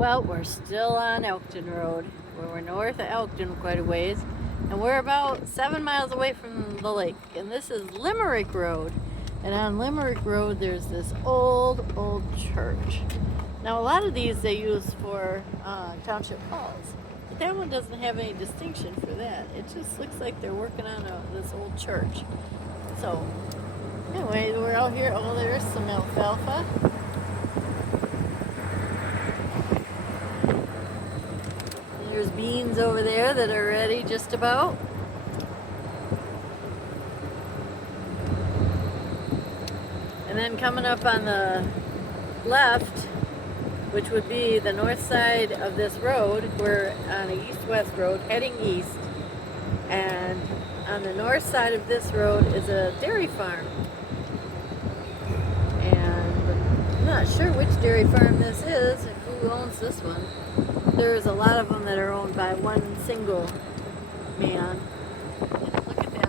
Well, we're still on Elkton Road. We're north of Elkton quite a ways, and we're about 7 miles away from the lake. And this is Limerick Road. And on Limerick Road, there's this old church. Now, a lot of these they use for township halls, but that one doesn't have any distinction for that. It just looks like they're working on this old church. So, anyway, we're out here. Oh, there's some alfalfa. There's beans over there that are ready just about. And then coming up on the left, which would be the north side of this road, we're on an east-west road heading east. And on the north side of this road is a dairy farm. And I'm not sure which dairy farm this is and who owns this one. There's a lot of them that are owned by one single man. And look at that.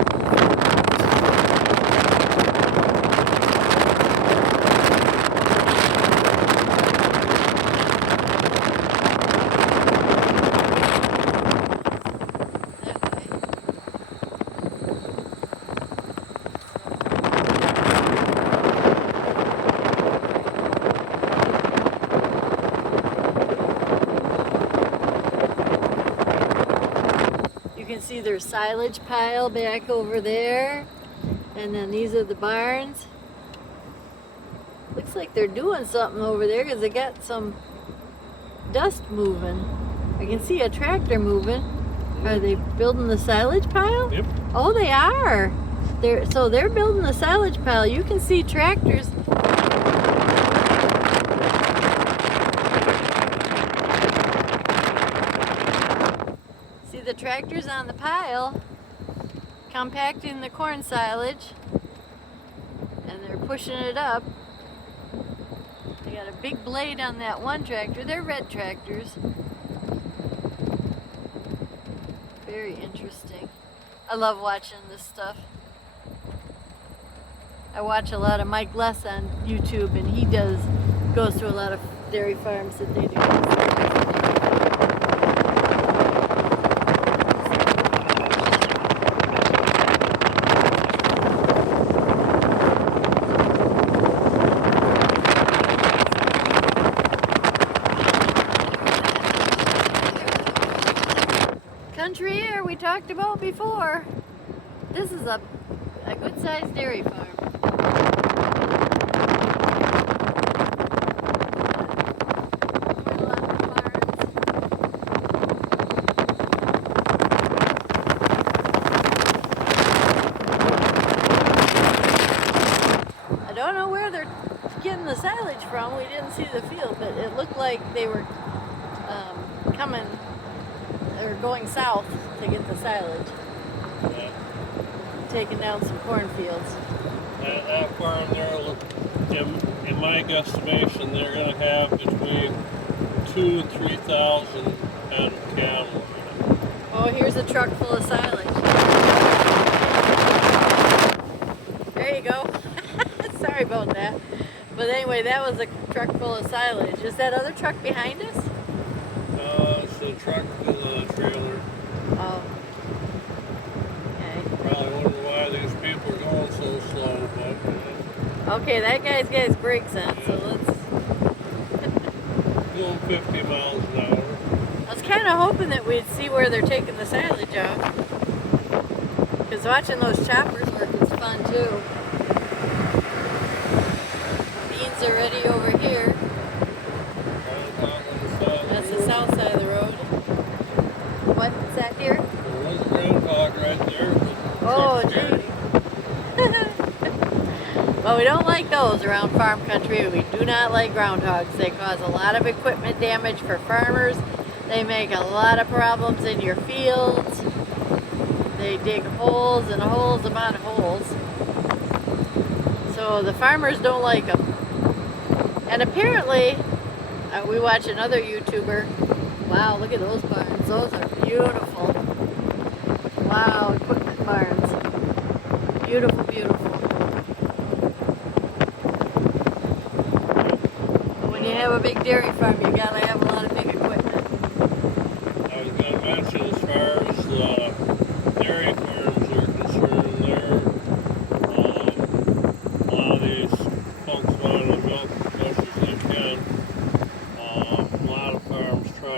You can see their silage pile back over there, and then these are the barns. Looks like they're doing something over there because they got some dust moving. I can see a tractor moving. Are they building the silage pile? Yep. Oh, they are. So they're building the silage pile. You can see tractors. The tractor's on the pile compacting the corn silage, and they're pushing it up. They got a big blade on that one tractor. They're red tractors. Very interesting. I love watching this stuff. I watch a lot of Mike Less on YouTube, and he goes through a lot of dairy farms that they do. Country air we talked about before. This is a good-sized dairy farm. I don't know where they're getting the silage from. We didn't see the field, but it looked like they were coming. They're going south to get the silage. Yeah. Taking down some cornfields. That farm there, in my guesstimation, they're going to have between 2,000 and 3,000 head of cattle. Oh, here's a truck full of silage. There you go. Sorry about that. But anyway, that was a truck full of silage. Is that other truck behind us? It's a truck with a trailer. Oh. Okay. Probably wonder why these people are going so slow, but Okay, that guy's got his brakes on, so let's... going 50 miles an hour. I was kind of hoping that we'd see where they're taking the silage off. Because watching those choppers work is fun too. Beans are ready over here. That's the south side of the road. What's that here? There was a groundhog right there. Oh, gee. Well, we don't like those around farm country. We do not like groundhogs. They cause a lot of equipment damage for farmers. They make a lot of problems in your fields. They dig holes and holes upon holes. So the farmers don't like them. And apparently, we watch another YouTuber. Wow, look at those barns. Those are beautiful. Wow, equipment barns. Beautiful, beautiful. When you have a big dairy farm, you gotta have a lot of big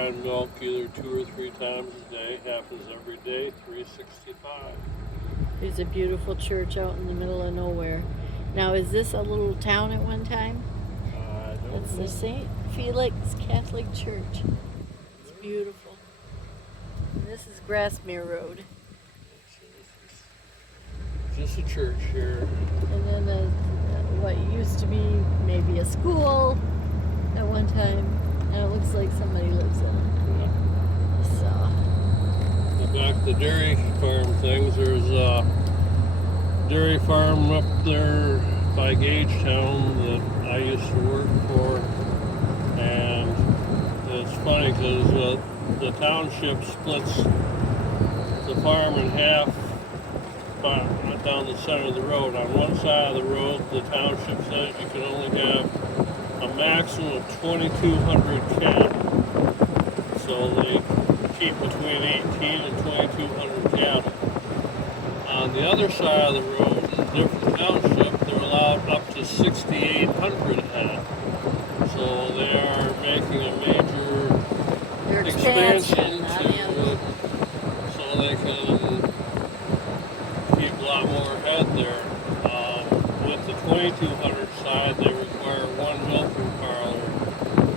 provide milk either 2 or 3 times a day. Happens every day, 365. There's a beautiful church out in the middle of nowhere. Now, is this a little town at one time? I don't It's know. the St. Felix Catholic Church. It's beautiful. And this is Grassmere Road. Just a church here. And then what used to be maybe a school at one time. And it looks like somebody lives in it. So, Back to the dairy farm things, there's a dairy farm up there by Gagetown that I used to work for, and it's funny because the township splits the farm in half right down the center of the road. On one side of the road, the township says you can only have a maximum of 2,200 cattle, so they keep between 18 and 2,200 cattle. On the other side of the road, in a different township, they're allowed up to 6,800 head. So they are making a major their expansion on the other. so they can keep a lot more head there. With the 2,200 side, they require 1 milking parlor.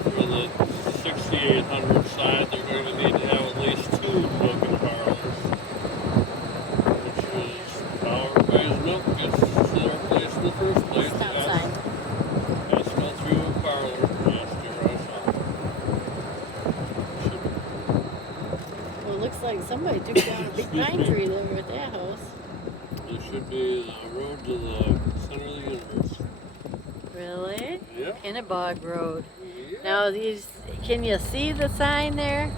For the 6,800 side, they're going to need to have at least 2 milking parlors, which is how everybody's milk gets to their place in the first place. Stop sign. Has to go through a parlor last year I saw. Well, it looks like somebody took down a big pine tree over at that house. This should be the road to the center of the universe. Really? Yep. Pinnebog Road. Yeah. Now, can you see the sign there?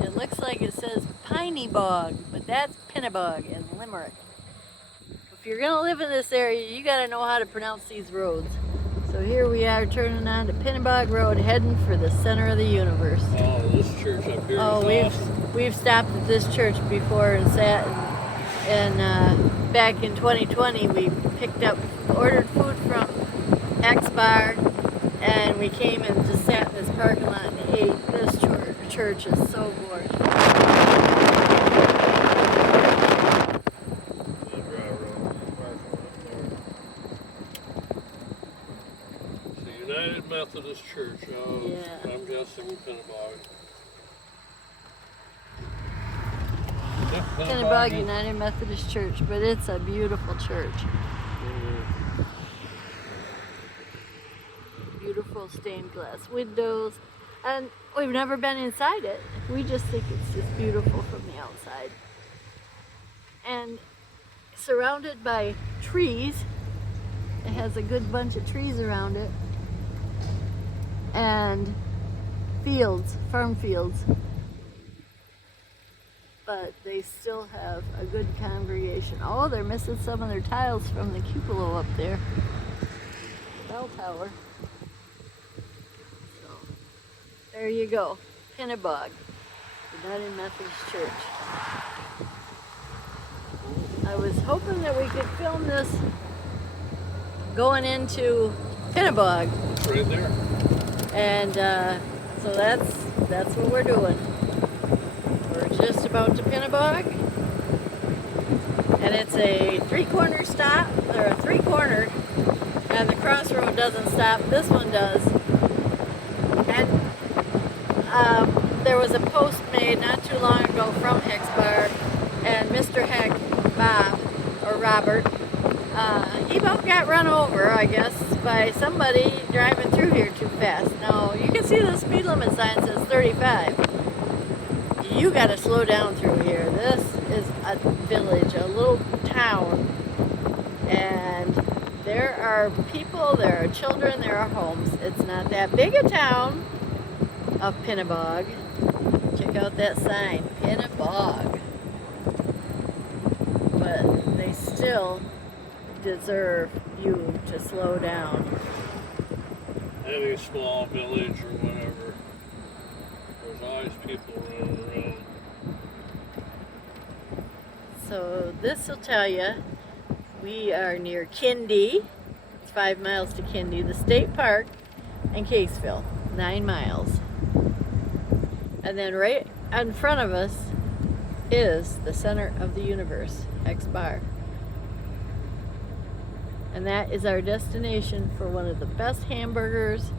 It looks like it says Pinnebog, but that's Pinnebog in Limerick. If you're going to live in this area, you got to know how to pronounce these roads. So here we are turning on to Pinnebog Road, heading for the center of the universe. Oh, this church up here is awesome. We've stopped at this church before and sat and back in 2020 we ordered food from X Bar, and we came and just sat in this parking lot and ate. This church is so gorgeous. It's the United Methodist Church of, Yeah. I'm guessing, Pinnebog. Yep, Pinnebog United Methodist Church, but it's a beautiful church. Beautiful stained glass windows, and we've never been inside it. We just think it's just beautiful from the outside. And surrounded by trees. It has a good bunch of trees around it. And fields, farm fields. But they still have a good congregation. Oh, they're missing some of their tiles from the cupola up there. Bell tower. So, there you go. Pinnebog, United Methodist Church. I was hoping that we could film this going into Pinnebog. Right there. And so that's what we're doing. We're just about to Pinnebog, and it's a three-corner stop, or a three-corner, and the crossroad doesn't stop. This one does. And there was a post made not too long ago from X-Bar, and Mr. Heck, Bob, or Robert, he about got run over, I guess, by somebody driving through here too fast. Now, you can see the speed limit sign says 35. You got to slow down through here. This is a village, a little town, and there are people, there are children, there are homes. It's not that big a town of Pinnebog. Check out that sign, Pinnebog. But they still deserve you to slow down. Any small village or whatever, there's always people running around. So this will tell you we are near Kindy. It's 5 miles to Kindy, the state park, and Caseville, 9 miles. And then right in front of us is the center of the universe, X bar. And that is our destination for one of the best hamburgers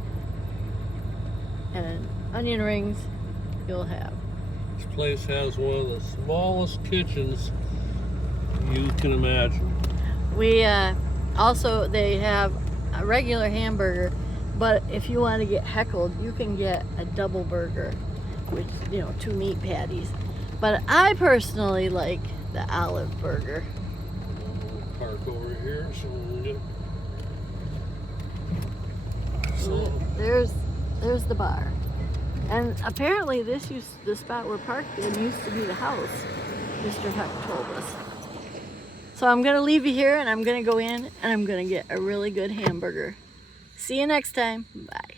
and onion rings you'll have. This place has one of the smallest kitchens you can imagine. We also, they have a regular hamburger, but if you want to get heckled, you can get a double burger, which, you know, 2 meat patties. But I personally like the olive burger. We'll park over here so we can get... So, There's the bar. And apparently the spot we're parked in used to be the house, Mr. Huck told us. So I'm gonna leave you here and I'm gonna go in and I'm gonna get a really good hamburger. See you next time. Bye.